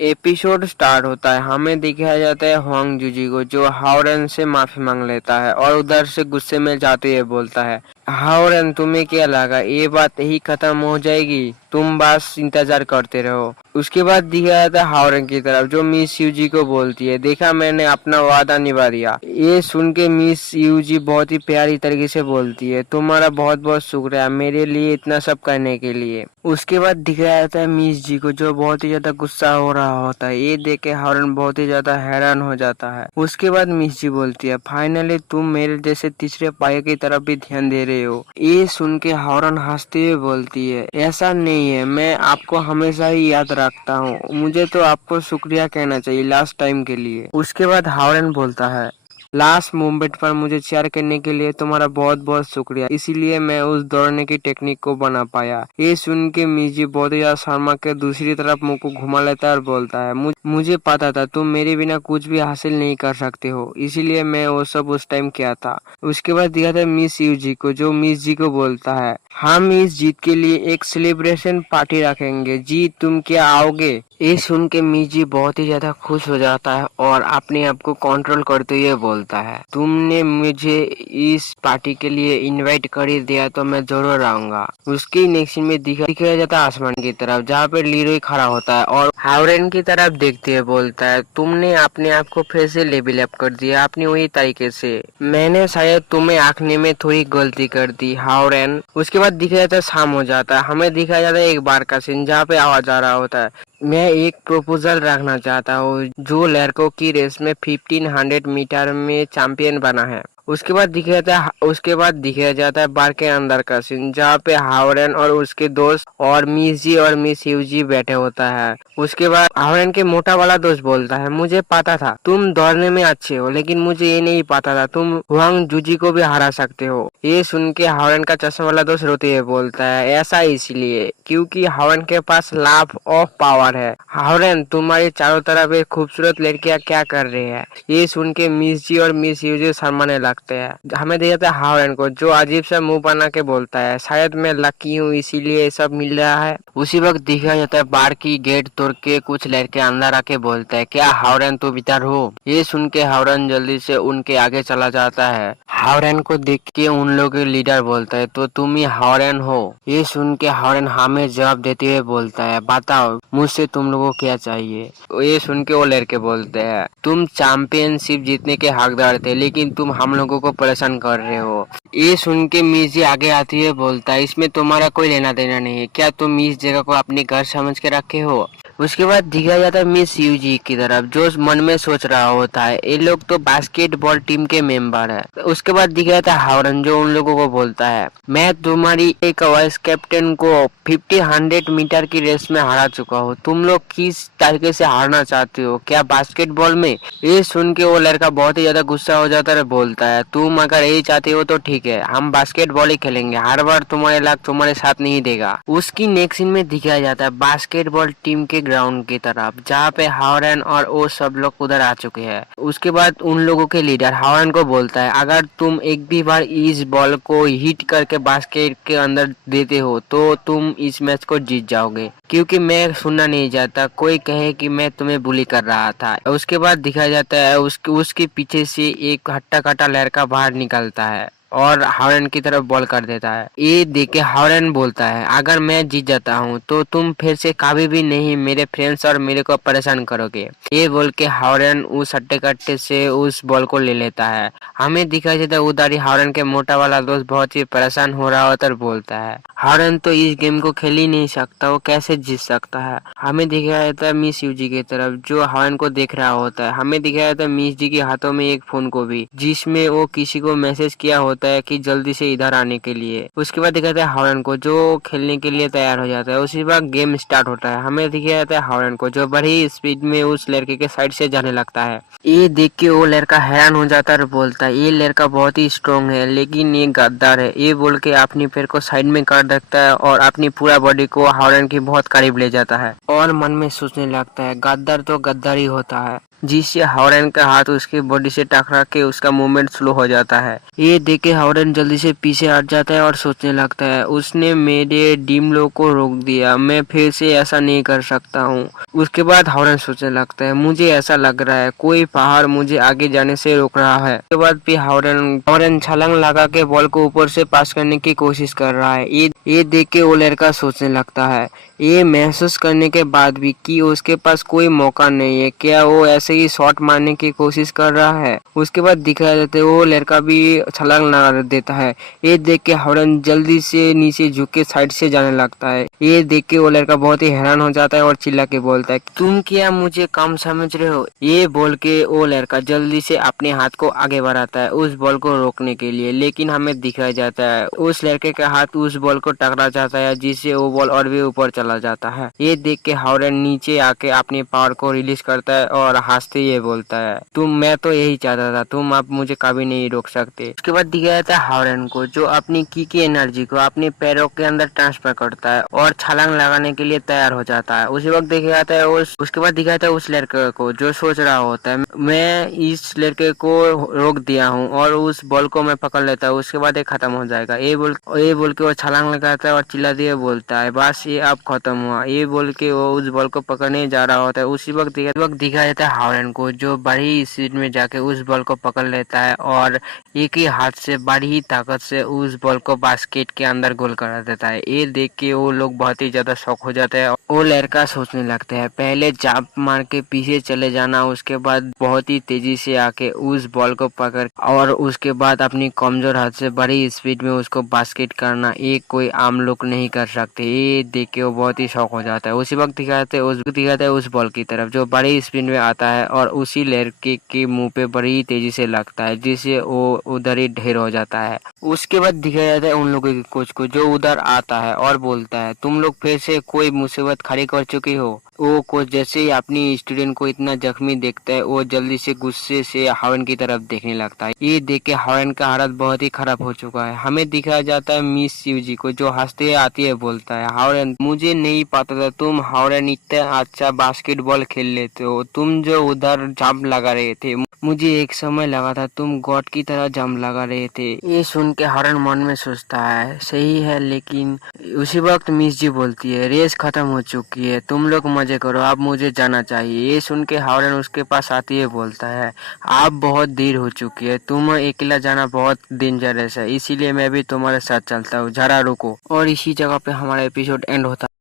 Episode start होता है। हमें दिखाया जाता है हुआंग जूजी को, जो हाओरेन से माफी मांग लेता है और उधर से गुस्से में जाते हुए बोलता है, हाओरेन तुम्हें क्या लगा ये बात यही खत्म हो जाएगी, तुम बस इंतजार करते रहो। उसके बाद दिखाया जाता है हाओरेन की तरफ, जो मिस यूजी को बोलती है, देखा मैंने अपना वादा निभा दिया। ये सुन के मिस यूजी बहुत ही प्यारी तरीके से बोलती है, तुम्हारा बहुत बहुत शुक्रिया मेरे लिए इतना सब करने के लिए। उसके बाद दिखाया जाता है मिस जी को, जो बहुत ही ज्यादा गुस्सा हो रहा होता है। ये देख के हाओरेन बहुत ही ज्यादा हैरान हो जाता है। उसके बाद मिस जी बोलती है, फाइनली तुम मेरे जैसे तीसरे पाये की तरफ भी ध्यान दे रहे हो। ये सुन के हाओरेन हंसते हुए बोलती है, ऐसा नहीं है, मैं आपको हमेशा ही याद रखता हूँ, मुझे तो आपको शुक्रिया कहना चाहिए लास्ट टाइम के लिए। उसके बाद हाओरेन बोलता है, लास्ट मोमेंट पर मुझे चेयर करने के लिए तुम्हारा बहुत बहुत शुक्रिया, इसीलिए मैं उस दौड़ने की टेक्निक को बना पाया। ये सुन के मिजी बहुत ही शर्मा के दूसरी तरफ मुंह को घुमा लेता है और बोलता है, मुझे पता था तुम मेरे बिना कुछ भी हासिल नहीं कर सकते हो, इसीलिए मैं वो सब उस टाइम किया था। उसके बाद दिखा था मिस यूजी को, जो मिस जी को बोलता है, हम इस जीत के लिए एक सेलिब्रेशन पार्टी रखेंगे, जी तुम क्या आओगे? ये सुन के मिजी बहुत ही ज्यादा खुश हो जाता है और अपने आप को कंट्रोल करते हुए बोलता है, तुमने मुझे इस पार्टी के लिए इनवाइट कर ही दिया तो मैं जरूर आऊंगा। उसकी नेक्स्ट में दिखाया जाता है आसमान की तरफ, जहाँ पे लीरोय खड़ा होता है और हाओरेन की तरफ देखते हुए बोलता है, तुमने अपने आप को फिर से लेवल अप कर दिया अपनी वही तरीके से, मैंने शायद तुम्हें आंकने में थोड़ी गलती कर दी हाओरेन। उसके बाद दिखाया जाता है शाम हो जाता है। हमें दिखाया जाता है एक बार का सीन, जहाँ पे आवाज आ रहा होता है, मैं एक प्रपोजल रखना चाहता हूँ, जो लड़कों की रेस में 1500 मीटर में चैंपियन बना है। उसके बाद दिखाया जाता है बार के अंदर का सीन, जहाँ पे हाओरेन और उसके दोस्त और मिस जी और मिस यूजी बैठे होता है। उसके बाद हाओरेन के मोटा वाला दोस्त बोलता है, मुझे पता था तुम दौड़ने में अच्छे हो, लेकिन मुझे ये नहीं पता था तुम हुआंग जूजी को भी हरा सकते हो। ये सुन के हाओरेन का चश्मा वाला दोस्त रोते हुए बोलता है, ऐसा इसलिए क्योंकि हाओरेन के पास लाफ ऑफ पावर है। हाओरेन तुम्हारे चारों तरफ एक खूबसूरत लड़कियां क्या कर रही है? ये सुन के मिस जी और मिस यूजी शर्माने लगते हैं। हमें देखा जाता है हाओरेन को, जो अजीब सा मुंह बना के बोलता है, शायद मैं लकी हूँ इसीलिए ये सब मिल रहा है। उसी वक्त दिखा जाता है बार की गेट तोड़ के कुछ लड़के अंदर आके बोलते हैं, क्या हाओरेन तुम इधर हो? ये सुन के हाओरेन जल्दी से उनके आगे चला जाता है। हाओरेन को देख के उन लोगों के लीडर बोलता है, तो तुम ही हाओरेन हो? ये सुन के हाओरेन हमें जवाब देते हुए बोलता है, बताओ मुझसे तुम लोगों को क्या चाहिए? ये सुन के वो लड़के बोलते हैं, तुम चैंपियनशिप जीतने के हकदार थे, लेकिन तुम हम लोगों को परेशान कर रहे हो। ये सुन के मिजी आगे आती है बोलता है, इसमें तुम्हारा कोई लेना देना नहीं है, क्या तुम इस जगह को अपने घर समझ के रखे हो? उसके बाद दिखाया जाता है मिस यूजी की तरफ, जो मन में सोच रहा होता है, ये लोग तो बास्केटबॉल टीम के मेंबर है। उसके बाद दिखाया जाता है हाओरेन, जो उन लोगों को बोलता है, मैं तुम्हारी एक वाइस कैप्टन को 1500 मीटर की रेस में हरा चुका हूँ, तुम लोग किस तरीके से हारना चाहते हो, क्या बास्केटबॉल में? ये सुन के वो लड़का बहुत ही ज्यादा गुस्सा हो जाता है, बोलता है, तुम अगर यही चाहते हो तो ठीक है, हम बास्केटबॉल ही खेलेंगे, हर बार तुम्हारे लाख तुम्हारे साथ नहीं देगा। उसकी नेक्स्ट सीन में दिखाया जाता है बास्केटबॉल टीम के ग्राउंड की तरफ, जहाँ पे हाओरेन और वो सब लोग उधर आ चुके हैं। उसके बाद उन लोगों के लीडर हाओरेन को बोलता है, अगर तुम एक भी बार इस बॉल को हिट करके बास्केट के अंदर देते हो तो तुम इस मैच को जीत जाओगे, क्योंकि मैं सुनना नहीं चाहता कोई कहे कि मैं तुम्हें बुली कर रहा था। उसके बाद दिखाया जाता है उसके पीछे से एक हट्टा कट्टा लड़का बाहर निकलता है और हाओरेन की तरफ बॉल कर देता है। ये देख के हाओरेन बोलता है, अगर मैं जीत जाता हूँ तो तुम फिर से कभी भी नहीं मेरे फ्रेंड्स और मेरे को परेशान करोगे। ये बोल के हाओरेन उस हट्टे कट्टे से उस बॉल को ले लेता है। हमें दिखाई देता है उधर ही हाओरेन के मोटा वाला दोस्त बहुत ही परेशान हो रहा होता है, बोलता है, हाओरेन तो इस गेम को खेल ही नहीं सकता, वो कैसे जीत सकता है? हमें दिखाया जाता है मिस यूजी की तरफ, जो हाओरेन को देख रहा होता है। हमें दिखाया जाता है मिस जी के हाथों में एक फोन को भी, जिसमें वो किसी को मैसेज किया होता है कि जल्दी से इधर आने के लिए। उसके बाद दिखाता है हाओरेन को, जो खेलने के लिए तैयार हो जाता है। उसी वक्त गेम स्टार्ट होता है। हमें दिखाया जाता है हाओरेन को, जो बड़ी स्पीड में उस लड़के के साइड से जाने लगता है। ये देख के वो लड़का हैरान हो जाता है और बोलता है, ये लड़का बहुत ही स्ट्रॉन्ग है, लेकिन ये गद्दार है। ये बोल के अपनी पैर को साइड में कर देता है और अपनी पूरा बॉडी को हाओरेन के बहुत करीब ले जाता है और मन में सोचने लगता है, गद्दार तो गद्दार ही होता है। जिससे हावरन का हाथ उसके बॉडी से टकरा के उसका मूवमेंट स्लो हो जाता है। ये देख के हावरन जल्दी से पीछे हट जाता है और सोचने लगता है, उसने मेरे डिमलो को रोक दिया, मैं फिर से ऐसा नहीं कर सकता हूँ। उसके बाद हावरन सोचने लगता है, मुझे ऐसा लग रहा है कोई पहाड़ मुझे आगे जाने से रोक रहा है। उसके बाद भी हावरन छलांग लगा के बॉल को ऊपर से पास करने की कोशिश कर रहा है। ये देख के वो लड़का सोचने लगता है, ये महसूस करने के बाद भी कि उसके पास कोई मौका नहीं है, क्या वो ऐसे ही शॉट मारने की कोशिश कर रहा है। उसके बाद दिखाया जाता है वो लड़का भी छलांग लगा देता है। ये देख के हावरन जल्दी से नीचे झुक के साइड से जाने लगता है। ये देख के वो लड़का बहुत ही हैरान हो जाता है और चिल्ला के बोलता है, तुम क्या मुझे कम समझ रहे हो। ये बोल के वो लड़का जल्दी से अपने हाथ को आगे बढ़ाता है उस बॉल को रोकने के लिए, लेकिन हमें दिखाया जाता है उस लड़के का हाथ उस बॉल को टकरा जाता है, जिससे वो बॉल और भी ऊपर चला जाता है। ये देख के हावरन नीचे आके अपने पावर को रिलीज करता है और हंसते ये बोलता है, मैं तो यही चाहता था, तुम अब मुझे कभी नहीं रोक सकते। उसके बाद दिखाया जाता है हावरन को जो अपनी की एनर्जी को अपने पैरों के अंदर ट्रांसफर करता है और छलांग लगाने के लिए तैयार हो जाता है। उसी वक्त देखा जाता है उसके बाद दिखाया जाता है उस लड़के को जो सोच रहा होता है, मैं इस लड़के को रोक दिया हूँ और उस बॉल को मैं पकड़ लेता हूँ, उसके बाद ये खत्म हो जाएगा। ये बोल के वो छलांग लगाता है और चिल्ला दिए बोलता है, बस ये अब खत्म हुआ। ये बोल के वो उस बॉल को पकड़ने जा रहा होता है। उसी वक्त दिखा जाता है हावरन को जो बड़ी स्पीड में जाके उस बॉल को पकड़ लेता है और एक ही हाथ से बड़ी ताकत से उस बॉल को बास्केट के अंदर गोल करा देता है। ये देख के वो लोग बहुत ही ज्यादा शॉक हो जाते हैं। वो लड़का सोचने लगता है, पहले जाप मार के पीछे चले जाना, उसके बाद बहुत ही तेजी से आके उस बॉल को पकड़ और उसके बाद अपनी कमजोर हाथ से बड़ी स्पीड में उसको बास्केट करना, ये कोई आम लोग नहीं कर सकते। ये देख के वो बहुत ही शौक हो जाता है। उसी वक्त दिखाते हैं उस बॉल की तरफ जो बड़ी स्पीड में आता है और उसी लड़के के मुंह पे बड़ी तेजी से लगता है, जिससे वो उधर ही ढेर हो जाता है। उसके बाद दिखाया जाता है उन लोगों के कोच को जो उधर आता है और बोलता है, तुम लोग फिर से कोई मुसीबत खड़ी कर चुके हो। वो कोच जैसे ही अपनी स्टूडेंट को इतना जख्मी देखता है वो जल्दी से गुस्से से हावरन की तरफ देखने लगता है। ये देख के हावरन का हालत बहुत ही खराब हो चुका है। हमें दिखाया जाता है मिस शिवजी को जो हंसते आती है बोलता है, हावरन मुझे नहीं पता था तुम हावरन इतना अच्छा बास्केटबॉल खेल लेते हो, तुम जो उधर जंप लगा रहे थे मुझे एक समय लगा था तुम गॉड की तरह जंप लगा रहे थे। ये सुन के हावरन मन में सोचता है, सही है, लेकिन उसी वक्त मिस जी बोलती है, रेस खत्म हो चुकी है, तुम लोग मजे करो, अब मुझे जाना चाहिए। ये सुन के हावरन उसके पास आती है बोलता है, अब बहुत देर हो चुकी है, तुम अकेला जाना बहुत डेंजरस है, इसीलिए मैं भी तुम्हारे साथ चलता हूँ, जरा रुको। और इसी जगह पे हमारा एपिसोड एंड होता है।